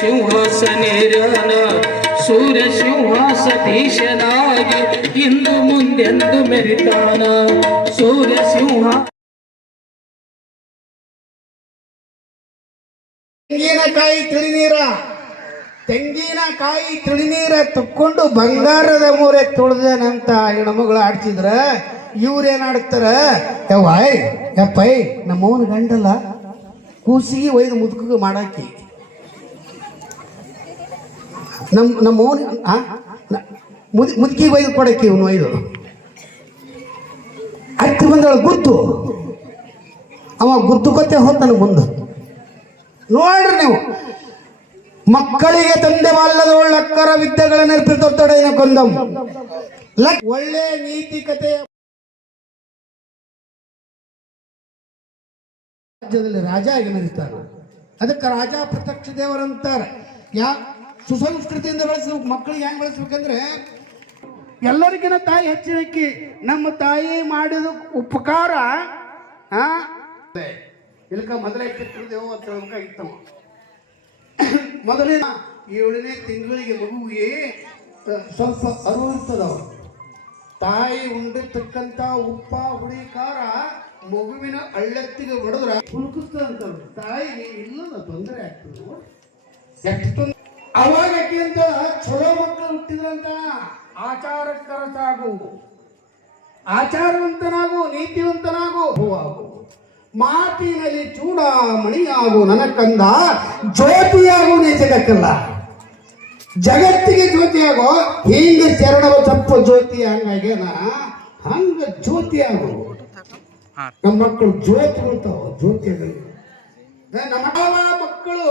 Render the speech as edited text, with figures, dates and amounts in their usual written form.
ಸಿಂಹಾಸನೇರನ ಸೂರ್ಯ ಸಿಂಹಾಸಧೀಶನಾಗಿ ಇಂದು ಮುಂದೆಂದು ಮೆರಿತಾನ ಸೂರ್ಯ ಸಿಂಹ. ತೆಂಗಿನಕಾಯಿ ತಿಳಿನೀರ ತುಕ್ಕೊಂಡು ಬಂಗಾರದ ಮೂರೆ ತುಳಿದೇನಂತ ಹೆಣ್ಮಗಳು ಆಡ್ತಿದ್ರ ಇವ್ರೇನ್ ಆಡ್ತಾರ, ಯವ್ವಾಯ್ ಯಪ್ಪೈ ನಮ್ಮವನ ಗಂಡಲ್ಲ ಕೂಸಿಗೆ ಒಯ್ದು ಮುದುಕ ಮಾಡಾಕಿ ನಮ್ಮವನ್ ಮುದುಕಿಗೆ ಒಯ್ದು ಕೊಡಕ್ಕೆ ಇವನು ಒಯ್ದು ಹತ್ತಿ ಬಂದಳ ಗುದ್ದು ಅವ ಗುದ್ದುಕೊತ್ತೆ ಹೋಗ್ತಾನೆ ಮುಂದೆ. ನೋಡ್ರಿ ನೀವು, ಮಕ್ಕಳಿಗೆ ತಂದೆ ಬಾಲ್ಯದ ಒಳ್ಳಕ್ಕರ ವಿದ್ಯೆಗಳ ನೆನಪಿರ್ತೊಡೇನ ಕೊಂದಂ ಒಳ್ಳೆ ನೀತಿ ಕಥೆಯ ರಾಜ್ಯದಲ್ಲಿ ರಾಜ ಆಗಿ ಮೆರೀತಾನೆ. ಅದಕ್ಕೆ ರಾಜ ಪ್ರತ್ಯಕ್ಷ ದೇವರಂತಾರೆ. ಸುಸಂಸ್ಕೃತಿಯಿಂದ ಬೆಳೆಸ್ಬೇಕು ಮಕ್ಕಳಿಗೆ ಹೆಂಗ್ ಬೆಳೆಸ್ಬೇಕಂದ್ರೆ ಎಲ್ಲರಿಗಿನ ತಾಯಿ ಹೆಚ್ಚಿನಕ್ಕಿ. ನಮ್ಮ ತಾಯಿ ಮಾಡಿದ ಉಪಕಾರ ಇಲ್ಕ ಮೊದಲೇ ಕಿತ್ತಿದ್ದೇವು ಅಂತ ಹೇಳ್ಬೇಕಾಗಿತ್ತವ. ಮೊದಲಿನ 7ನೇ ತಿಂಗಳಿಗೆ ಮಗುವಿಗೆ ಸ್ವಲ್ಪ ಅರಿವು ಇರ್ತದವ. ತಾಯಿ ಉಂಡಿರ್ತಕ್ಕಂಥ ಉಪ್ಪ ಹುಳಿ ಖಾರ ಮಗುವಿನ ಹಳ್ಳೆತ್ತಿಗೆ ಹೊಡೆದ್ರ ಕುಲುಕಿಸ್ತದಂತ. ತಾಯಿಗೆ ಇಲ್ಲದ ತೊಂದರೆ ಆಗ್ತದೆ. ಎಷ್ಟು ಅವಾಗ ಅಂತ ಚಲೋ ಮಕ್ಕಳು ಹುಟ್ಟಿದ್ರಂತ ಆಚಾರಕ್ಕರ ಸಾಗು, ಆಚಾರವಂತನಾಗು, ನೀತಿವಂತನಾಗು, ಹೂವಾಗು, ಮಾತಿನಲ್ಲಿ ಚೂಡಾಮಣಿಯಾಗು ನನ್ನ ಕಂದ, ಜ್ಯೋತಿಯಾಗು ನೀ ಜಗಕ್ಕಲ್ಲ, ಜಗತ್ತಿಗೆ ಜ್ಯೋತಿಯಾಗೋ. ಹಿಂಗ ಚರಣವ ತಪ್ಪು ಜ್ಯೋತಿ ಹಂಗಾಗ್ಯಾನ, ಹಂಗ ಜ್ಯೋತಿಯಾಗು. ನಮ್ಮ ಮಕ್ಕಳು ಜ್ಯೋತಿ ಬರ್ತಾವ, ಜ್ಯೋತಿ ನಮ್ಮ ಮಕ್ಕಳು